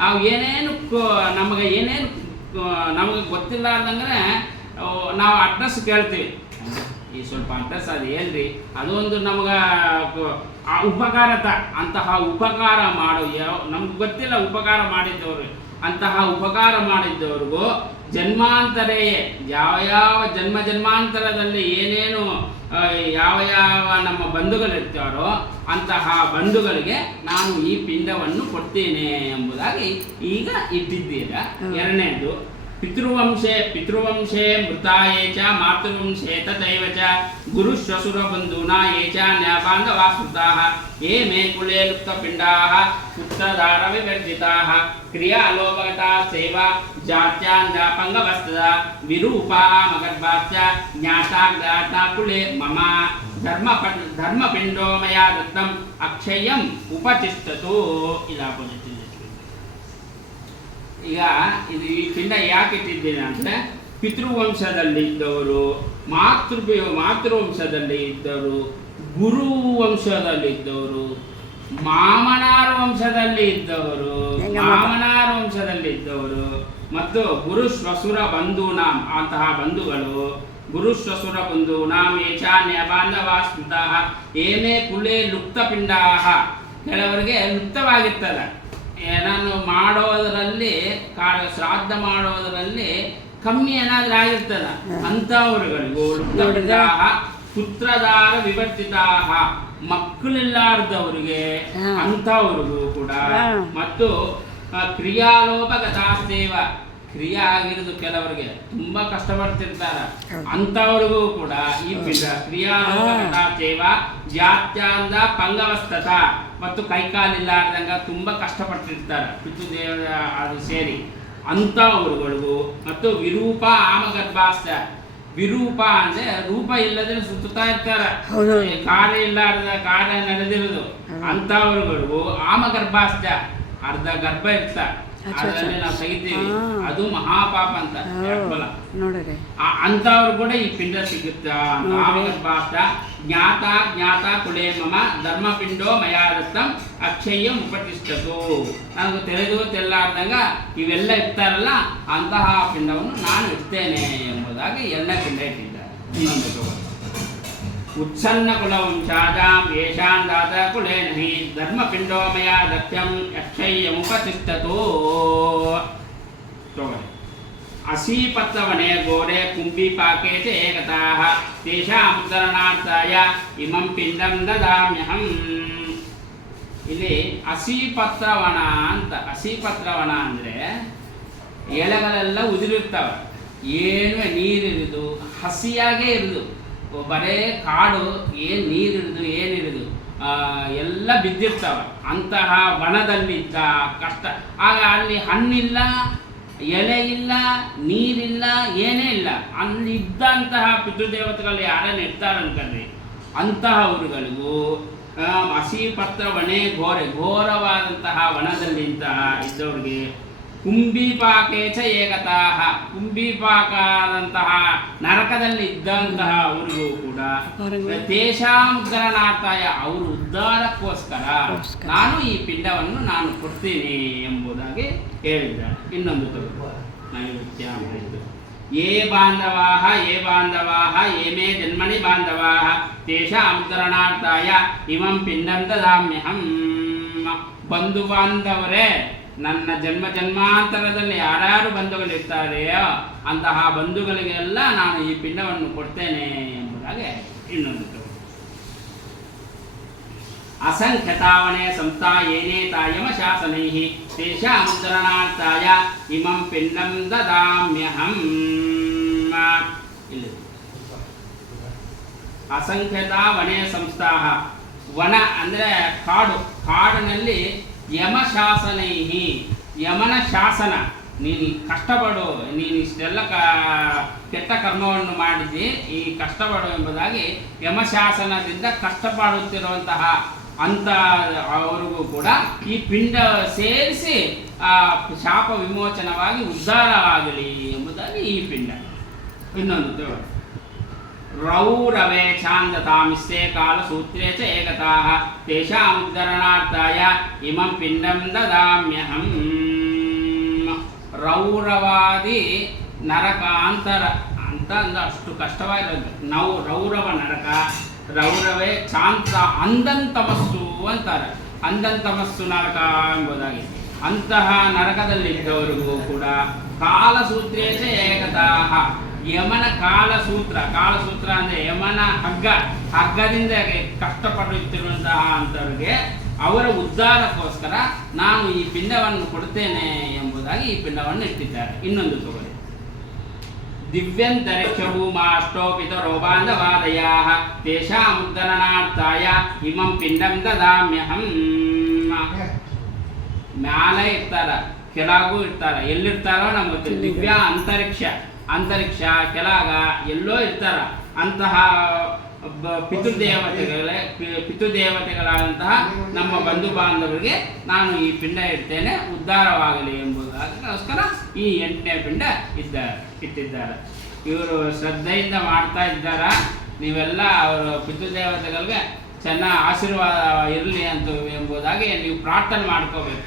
ನಾವು ಏನೇನು ನಮಗೆ ಏನೇನು ನಮಗೆ ಗೊತ್ತಿಲ್ಲಾರ್ದಂಗೆ ನಾವು ಅಡ್ರೆಸ್ ಕೇಳ್ತೀವಿ. ಈ ಸ್ವಲ್ಪ ಅಡ್ರೆಸ್ ಅದು ಹೇಳ್ರಿ, ಅದು ಒಂದು ನಮಗೆ ಉಪಕಾರತ. ಅಂತಹ ಉಪಕಾರ ಮಾಡೋ ನಮ್ಗೆ ಗೊತ್ತಿಲ್ಲ ಉಪಕಾರ ಮಾಡಿದ್ದವರು, ಅಂತಹ ಉಪಕಾರ ಮಾಡಿದ್ದವ್ರಿಗೂ ಜನ್ಮಾಂತರೆಯೇ ಯಾವ ಜನ್ಮಾಂತರದಲ್ಲಿ ಏನೇನು ಯಾವ ನಮ್ಮ ಬಂಧುಗಳಿರ್ತಾರೋ ಅಂತಹ ಬಂಧುಗಳಿಗೆ ನಾನು ಈ ಪಿಂಡವನ್ನು ಕೊಡ್ತೇನೆ ಎಂಬುದಾಗಿ ಈಗ ಇಟ್ಟಿದ್ದೀರ. ಎರಡನೇದು ಪಿತೃವಂಶೇ ಮೃತಾಯೇ ಚ ಮಾತೃವಂಶೇ ತಥೈವ ಚ ಗುರುಶ್ವಶುರ ಬಂಧೂನಾ ಯೇ ಚ ನ್ಯಾಬಾಂಧವಾ ಸ್ಮೃತಾಃ ಯೇ ಮೇ ಕುಲೇ ಲುಪ್ತಪಿಂಡಾಃ ಪುತ್ರದಾರ ವಿವರ್ಜಿತಾಃ ಕ್ರಿಯಾಲೋಪಗತಾ ಸೇವಾ ಜಾತ್ಯಾನ್ಯಾಪಂಗವಸ್ತದ ವಿರೂಪಾ ಮಗರ್ಭಾಶ್ಚ ಜ್ಞಾತಾ ಜ್ಞಾತಾ ಕುಲೇ ಮಮ ಧರ್ಮಪಿಂಡೋ ಮಯಾ ದತ್ತಂ ಅಕ್ಷಯಂ ಉಪತಿಷ್ಠತು. ಇದಾಪೋಸಿಟ್. ಈಗ ಇದು ಈ ಪಿಂಡ ಯಾಕೆ ಇಟ್ಟಿದ್ದೇನೆ ಅಂದರೆ, ಪಿತೃವಂಶದಲ್ಲಿ ಇದ್ದವರು, ಮಾತೃವಂಶದಲ್ಲಿ ಇದ್ದವರು, ಗುರು ವಂಶದಲ್ಲಿ ಇದ್ದವರು, ಮಾಮನಾರ ವಂಶದಲ್ಲಿ ಇದ್ದವರು ಮತ್ತು ಗುರು ಶ್ವಶುರ ಬಂಧೂನಾಂ ಅಂತಹ ಬಂಧುಗಳು, ಗುರು ಶ್ವಶುರ ಬಂಧೂನಾಂ ಏಚಾನ್ಯ ಬಾಂಧವಾ ಸ್ಮೃತಃ ಏನೇ ಕುಲೇ ಲುಪ್ತಪಿಂಡಾಃ, ಕೆಲವರಿಗೆ ಲುಪ್ತವಾಗಿರ್ತದೆ. ನಾನು ಮಾಡೋದರಲ್ಲಿ ಶ್ರಾದ್ದ ಮಾಡೋದರಲ್ಲಿ ಕಮ್ಮಿ ಏನಾದರೂ ಆಗಿರ್ತದ, ಅಂಥವ್ರುಗಳಿಗೂ ಲುಪ್ತಪಿಂಡಾಃ ಪುತ್ರದಾರ ವಿವರ್ತಿತಾಃ, ಮಕ್ಕಳಿಲ್ಲಾರ್ದವ್ರಿಗೆ ಅಂಥವ್ರಿಗೂ ಕೂಡ, ಮತ್ತು ಕ್ರಿಯಾಲೋಪಗತಾಸ್ತೇವ, ಕ್ರಿಯೆ ಆಗಿರೋದು ಕೆಲವರಿಗೆ ತುಂಬ ಕಷ್ಟಪಡ್ತಿರ್ತಾರೆ, ಅಂಥವ್ರಿಗೂ ಕೂಡ ಈ ಪಿಂಡ ಕ್ರಿಯಾಲೋಪಗತಾಸ್ತೇವ ಜಾತ್ಯಾಂದ ಪಂಗವಸ್ತತ, ಮತ್ತು ಕೈಕಾಲಿಲ್ಲಾರ್ದಂಗ ತುಂಬ ಕಷ್ಟಪಟ್ಟಿರ್ತಾರೆ ಪಿತೃದೇವ ಅದು ಸೇರಿ ಅಂಥವ್ರುಗಳಿಗೂ, ಮತ್ತು ವಿರೂಪ ಆಮಗರ್ಭಾಸ್ತ, ವಿರೂಪ ಅಂದರೆ ರೂಪ ಇಲ್ಲದ್ರೆ ಸುತ್ತಾ ಇರ್ತಾರೆ, ಕಾರ್ಯ ನಡೆದಿರೋದು ಅಂಥವ್ರುಗಳಿಗೂ, ಆಮಗರ್ಭಾಸ್ತ ಅರ್ಧ ಗರ್ಭ ಇರ್ತಾರೆ, ಅದರಲ್ಲಿ ನಾವು ತೆಗಿತೀವಿ, ಅದು ಮಹಾಪಾಪ ಅಂತ ಅಂಥವ್ರು ಕೂಡ ಈ ಪಿಂಡ ಸಿಗುತ್ತಾ. ಆಮಗರ್ಭಾಸ್ತ ಜ್ಞಾತ ಕುಲೇ ಮಮ ಧರ್ಮಪಿಂಡೋ ಮಯಾ ದತ್ತಂ ಅಕ್ಷಯ್ಯಂ ಉಪತಿಷ್ಠತು. ನನಗೆ ತಿಳಿದು ತೆಲ್ಲಾರ್ದಂಗ ಇವೆಲ್ಲ ಇರ್ತಾರಲ್ಲ ಅಂತಹ ಪಿಂಡವನ್ನು ನಾನು ಇಡ್ತೇನೆ ಎಂಬುದಾಗಿ ಎರಡನೇ ಪಿಂಡ ಇಟ್ಟಿದ್ದಾರೆ. ಇನ್ನೊಂದು ಉತ್ಸನ್ನ ಕುಲವಂಶಾಜಾಂ ಯೇಷಾಂ ದಾತ ಕುಲೇ ನಹಿ ಧರ್ಮಪಿಂಡೋ ಮಯಾ ದತ್ತಂ ಅಕ್ಷಯ್ಯಂ ಉಪತಿಷ್ಠತು. ಅಸೀಪತ್ರವನೆ ಗೋರೆ ಕುಂಭಿಪಾಕೆ ಚ ಏಕತಾಃ ತೇಷಾಂ ಉದ್ಧರಣಾರ್ಥಾಯ ಇಮಂ ಪಿಂಡಂ ದದಾಮ್ಯಹಂ. ಇಲ್ಲಿ ಅಸೀಪತ್ರವನ ಅಂತ, ಅಸೀಪತ್ರವನ ಅಂದರೆ ಎಲೆಗಳೆಲ್ಲ ಉದುರಿರ್ತವೆ, ಏನು ನೀರಿರುದು, ಹಸಿಯಾಗೇ ಇರುದು, ಬರೇ ಕಾಡು, ಏನು ನೀರಿರುದು ಏನಿರುದು ಎಲ್ಲ ಬಿದ್ದಿರ್ತವೆ. ಅಂತಹ ವನದಲ್ಲಿದ್ದ ಕಷ್ಟ, ಆಗ ಅಲ್ಲಿ ಹಣ್ಣಿಲ್ಲ, ಎಲೆ ಇಲ್ಲ, ನೀರಿಲ್ಲ, ಏನೇ ಇಲ್ಲ, ಅಲ್ಲಿ ಇದ್ದಂತಹ ಪಿತೃದೇವತೆಗಳು ಯಾರನ್ನು ಇರ್ತಾರೆ ಅನ್ಕೊಂಡ್ರಿ ಅಂತಹವರುಗಳಿಗೂ ಹಸಿಪತ್ರ ವನೆ ಘೋರವಾದಂತಹ ವನದಲ್ಲಿ ಇದ್ದವ್ರಿಗೆ ಕುಂಭಿಪಾಕೇಚ ಏಕತಾಃ, ಕುಂಭಿಪಾಕದಂತಹ ನರಕದಲ್ಲಿ ಇದ್ದಂತಹ ಅವರಿಗೂ ಕೂಡ ತೇಷಾಂ ಉದ್ಧರಣಾರ್ಥಾಯ, ಅವರು ಉದ್ಧಾರಕ್ಕೋಸ್ಕರ ನಾನು ಈ ಪಿಂಡವನ್ನು ನಾನು ಕೊಡ್ತೀನಿ ಎಂಬುದಾಗಿ ಹೇಳಿದ್ದಾರೆ. ಇನ್ನೊಂದು ನೈವೇದ್ಯ ಯೇ ಬಾಂಧವಾಃ ಯೇ ಮೇ ಜನ್ಮನಿ ಬಾಂಧವಾಃ ತೇಷಾಂ ಉದ್ಧರಣಾರ್ಥಾಯ ಇಮಂ ಪಿಂಡಂ ದದಾಮ್ಯಹಂ. ಬಂಧು ಬಾಂಧವರೇ, ನನ್ನ ಜನ್ಮಾಂತರದಲ್ಲಿ ಯಾರ್ಯಾರು ಬಂಧುಗಳಿರ್ತಾರೆಯೋ ಅಂತಹ ಬಂಧುಗಳಿಗೆಲ್ಲ ನಾನು ಈ ಪಿಂಡವನ್ನು ಕೊಡ್ತೇನೆ ಎಂಬುದಾಗಿ ಇನ್ನೊಂದು. ಅಸಂಖ್ಯತಾವನೆ ಸಂಸ್ಥಾ ಏನೇತಾಯಮ ಶಾಸನೈಃ ತೇಷಾಂ ಉದ್ಧರಣಾರ್ಥಾಯ ಇಮಂ ಪಿಂಡಂ ದದಾಮ್ಯಹಂ. ಇಲ್ಲಿ ಅಸಂಖ್ಯತಾವನೆ ಸಂಸ್ಥಾಃ, ವನ ಅಂದರೆ ಕಾಡು, ಕಾಡಿನಲ್ಲಿ ಯಮಶಾಸನೈಹಿ, ಯಮನ ಶಾಸನ, ನೀನು ಕಷ್ಟಪಡು, ನೀನು ಇಷ್ಟೆಲ್ಲ ಕೆಟ್ಟ ಕರ್ಮವನ್ನು ಮಾಡಿದ್ದಿ, ಈ ಕಷ್ಟಪಡು ಎಂಬುದಾಗಿ ಯಮಶಾಸನದಿಂದ ಕಷ್ಟಪಡುತ್ತಿರುವಂತಹ ಅಂತ ಅವರಿಗೂ ಕೂಡ ಈ ಪಿಂಡ ಸೇರಿಸಿ ಶಾಪ ವಿಮೋಚನವಾಗಿ ಉದ್ಧಾರವಾಗಲಿ ಎಂಬುದಾಗಿ ಈ ಪಿಂಡ. ಇನ್ನೊಂದು ರೌರವೇ ಛಾಂದತಾಮಿಸ್ಸೆ ಕಾಲಸೂತ್ರೇ ಚ ಏಕತಾಃ ತೇಷಾಂ ಉದ್ಧರಣಾರ್ಥಾಯ ಇಮಂ ಪಿಂಡಂ ದದಾಮ್ಯಹಂ. ರೌರವಾದಿ ನರಕಾಂತರ ಅಂತ ಅಂದ್ರೆ ಅಷ್ಟು ಕಷ್ಟವಾಗಿರೋದು. ರೌರವ ನರಕ, ರೌರವೇ ಶಾಂತ ಅಂಧಂತಮಸ್ಸು ಅಂತಾರೆ. ಅಂಧಂತಮಸ್ಸು ನರಕ ಎಂಬುದಾಗಿ ಅಂತಹ ನರಕದಲ್ಲಿದ್ದವರಿಗೂ ಕೂಡ ಕಾಲಸೂತ್ರೇಶ ಏಕತಾಹ, ಯಮನ ಕಾಲಸೂತ್ರ ಅಂದರೆ ಯಮನ ಹಗ್ಗದಿಂದ ಕಷ್ಟಪಡುತ್ತಿರುವಂತಹ ಅಂಥವ್ರಿಗೆ ಅವರ ಉದ್ಧಾರಕ್ಕೋಸ್ಕರ ನಾನು ಈ ಪಿಂಡವನ್ನು ಕೊಡ್ತೇನೆ ಎಂಬುದಾಗಿ ಈ ಪಿಂಡವನ್ನು ಇಟ್ಟಿದ್ದಾರೆ. ಇನ್ನೊಂದು ತಗೊಳ್ಳಿ. ದಿವ್ಯಂತರಿಕ್ಷಭೂಮಾಷ್ಟೋಪಿತರೋಪಾಂಧವಾದಯಾಃ ತೇಷಾಮುದ್ಧರಣಾರ್ಥಾಯ ಇಮಂ ಪಿಂಡಂ ದದಾಮ್ಯಹಂ. ಮ್ಯಾಲೆ ಇರ್ತಾರ, ಕೆಳಗೂ ಇರ್ತಾರ, ಎಲ್ಲಿರ್ತಾರೋ ನಮ್ಗೆ ಗೊತ್ತಿಲ್ಲ. ದಿವ್ಯ ಅಂತರಿಕ್ಷ ಕೆಳಗ ಎಲ್ಲೋ ಇರ್ತಾರ. ಅಂತಹ ಪಿತೃದೇವತೆಗಳಾದಂತಹ ನಮ್ಮ ಬಂಧು ಬಾಂಧವರಿಗೆ ನಾನು ಈ ಪಿಂಡ ಇಡ್ತೇನೆ, ಉದ್ಧಾರವಾಗಲಿ ಎಂಬುದಕ್ಕೋಸ್ಕರ ಈ 8ನೇ ಪಿಂಡ ಇಟ್ಟಿದ್ದಾರೆ. ಇವರು ಶ್ರದ್ಧೆಯಿಂದ ಮಾಡ್ತಾ ಇದ್ದಾರ. ನೀವೆಲ್ಲ ಅವರು ಪಿತೃದೇವತೆಗಳಿಗೆ ಚೆನ್ನಾಗಿ ಆಶೀರ್ವಾದ ಇರಲಿ ಅಂತ ಎಂಬುದಾಗಿ ನೀವು ಪ್ರಾರ್ಥನೆ ಮಾಡ್ಕೋಬೇಕು.